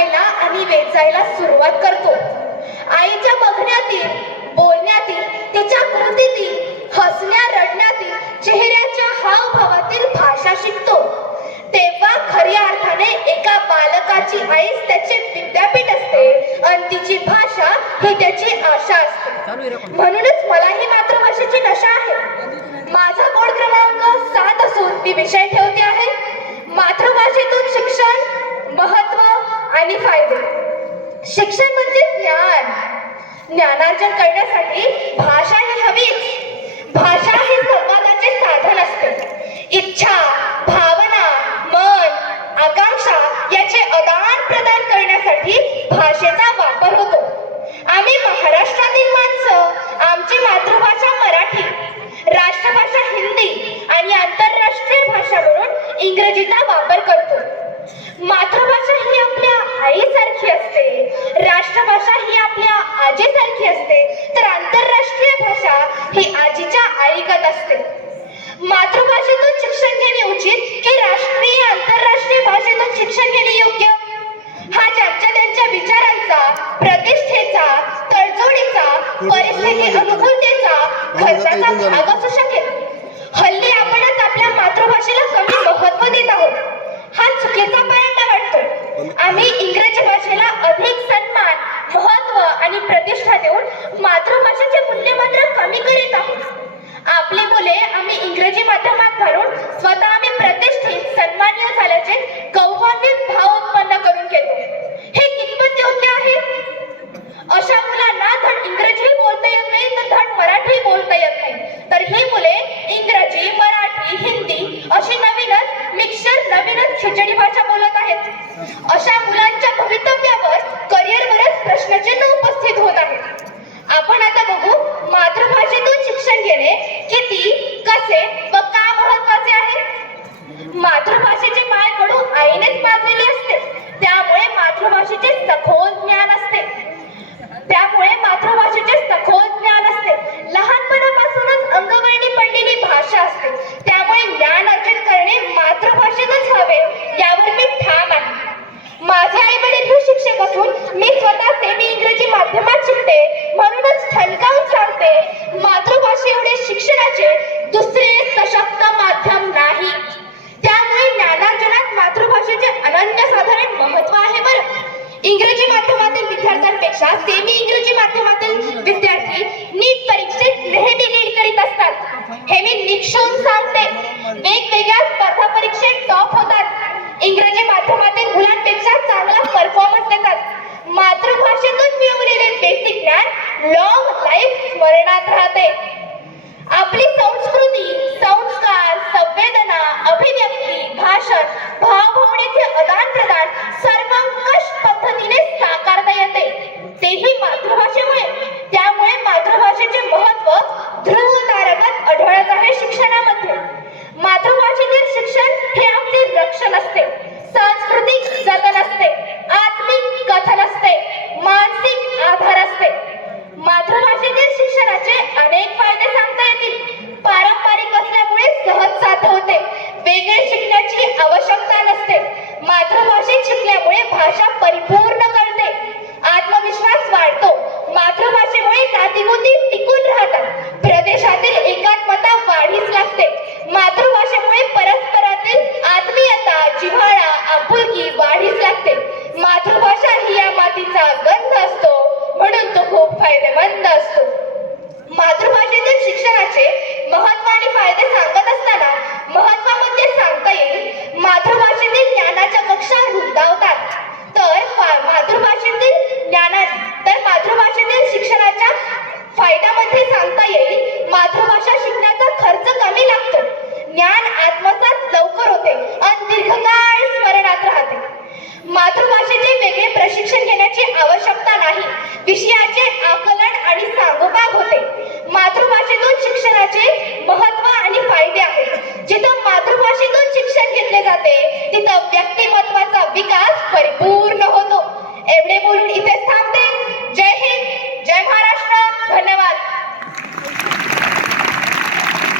वाचायला आणि वेचायला सुरुवात करतो. आईच्या बघण्यातील, बोलण्यातील, तिच्या कृतीतील, हसण्या रडण्यातील, चेहऱ्याच्या हावभावातील भाषा शिकतो. तेव्हा खऱ्या अर्थाने एका बालकाची आईच त्याचे विद्यापीठ असते आणि तिची भाषा ही त्याची आशा असते. म्हणूनच मलाही मातृभाषेची नशा आहे. माझा कोड क्रमांक 7 असून मी विषय ठेवते आहे मातृभाषेतून शिक्षण, महत्व आणि फायदे. शिक्षण म्हणजे ज्ञान. ज्ञानार्जन करण्यासाठी भाषा ही हवीच. भाषा हे संवादाचे साधन असते. इच्छा, भावना, मन, आकांक्षा याचे आदान प्रदान करण्यासाठी भाषेचा वापर होतो. आम्ही महाराष्ट्रातील माणसं आमची मातृभाषा मराठी, राष्ट्रभाषा हिंदी आणि आंतरराष्ट्रीय भाषा म्हणून इंग्रजीचा वापर करतो. मातृभाषा ही आपल्या आईसारखी असते, राष्ट्रभाषा ही आपल्या आजीसारखी असते, तर आंतरराष्ट्रीय भाषा ही आजीच्या आईगत असते. मातृभाषेतून शिक्षण घेणे उचित की राष्ट्रीय आंतरराष्ट्रीय भाषेतून शिक्षण घेणे योग्य? हा ज्यांच्या त्यांच्या विचारांचा, प्रतिष्ठेचा, तडजोडीचा, परिस्थिती अनुकूलतेचा, खर्चाचा भाग असू शकेल. हल्ली आपणच आपल्या मातृभाषेला कमी महत्त्व देत आहोत. हा चुकीचा पायंडा वाटतो. आम्ही इंग्रजी भाषेला अधिक सन्मान, महत्त्व आणि प्रतिष्ठा देऊन मातृभाषेचे मूल्य मात्र कमी करीत आहोत. आपली मुले आम्ही इंग्रजी माध्यमात घालून स्वतः आम्ही प्रतिष्ठित, सन्माननीय झाल्याचे गौरवान्वित भाव उत्पन्न करून घेतो. हे कितपत योग्य आहे? अशा मुलांना धड इंग्रजी बोलता येत नाही तर धड मराठी बोलता येत नाही, तर ही मुले इंग्रजी, मराठी, हिंदी अशी नवीनच मिक्सर, नवीनच खिचडी भाषा बोलत आहेत. अशा मुलांच्या भवितव्यावर, करिअरवरच प्रश्नचिन्ह उपस्थित होत आहे. आपण आता बघू मातृभाषेतून शिक्षण घेणे किती, कसे व का महत्वाचे आहे. मातृभाषेचे मायकडू आईनेच पाजलेली असते, त्यामुळे मातृभाषेचे सखोल ज्ञान असते. लहानपणापासूनच अंगवळणी पडलेली भाषा असते, त्यामुळे ज्ञान अर्जन करणे मातृभाषेतच हवे यावर मी ठाम आहे. माझे आई वडील हे शिक्षक असून मी स्वतः सेमी इंग्रजी माध्यमात शिकते, म्हणूनच ठणकावून सांगते मातृभाषे एवढे शिक्षणाचे दुसरे सशक्त माध्यम नाही. त्यामुळे ज्ञानार्जनात मातृभाषेचे अनन्यसाधारण महत्व आहे. बरं, इंग्रजी माध्यमातील विद्यार्थ्यांपेक्षा सेमी इंग्रजी माध्यमातील विद्यार्थी नीट परीक्षेत नेहमी लीड करीत असतात. हे मी निक्षून सांगते. वेगवेगळ्या स्पर्धा परीक्षेत टॉप होतात. इंग्रजी माध्यमातील मुलांपेक्षा चांगला परफॉर्मन्स देतात. मातृभाषेतून मिळवलेले बेसिक ज्ञान लॉंग लाईफ स्मरणात राहते. आपली संस्कृती, संस्कार, संवेदना, अभिव्यक्ती, भाषण, भावभावनेचे आदान प्रदान सर्वंकष पद्धतीने साकारता येते, तेही मातृभाषेमुळे. त्यामुळे मातृभाषेचे महत्व ध्रुव तारकत आढळत आहे शिक्षणामध्ये. मातृभाषेतील शिक्षण हे आपले रक्षण असते, सांस्कृतिक जतन असते, आत्मिक कथन असते, मानसिक आधार असते. मातृभाषेतील शिक्षणाचे अनेक फायदे सांगता येतील. पारंपरिक असल्यामुळे सहज साध्य होते, वेगळे शिकण्याची आवश्यकता नसते. मातृभाषेत शिकल्यामुळे भाषा परिपूर्ण करते, आत्मविश्वास वाढतो. मातृभाषेमुळे नातीगोती टिकून राहतात, प्रदेशातील एकात्मता वाढीस लागते. मातृभाषेमुळे परस्परातील आत्मीयता, जिव्हाळा, आपुलकी वाढीस लागते. मातृभाषा ही या मातीचा गंध असतो, म्हणून तो खूप फायदेमंद असतो. मातृभाषेतील शिक्षणाचे महत्व आणि फायदे सांगत असताना महत्वामध्ये सांगता येईल मातृभाषेतील ज्ञानाच्या कक्षा रुंदावतात, तर मातृभाषेतील शिक्षणाच्या फायद्यामध्ये सांगता येईल मातृभाषा शिकण्याचा खर्च कमी लागतो, ज्ञान आत्मसात लवकर होते आणि दीर्घकाळ स्मरणात राहते. मातृभाषेचे वेगळे प्रशिक्षण घेण्याची आवश्यकता नाही, विषयाचे आकलन आणि सांगोपाग होते. मातृभाषेतून शिक्षणाचे महत्व आणि फायदे आहेत. जिथं मातृभाषेतून शिक्षण घेतले जाते तिथं व्यक्तिमत्वाचा विकास परिपूर्ण होतो. एवढे बोलून इथे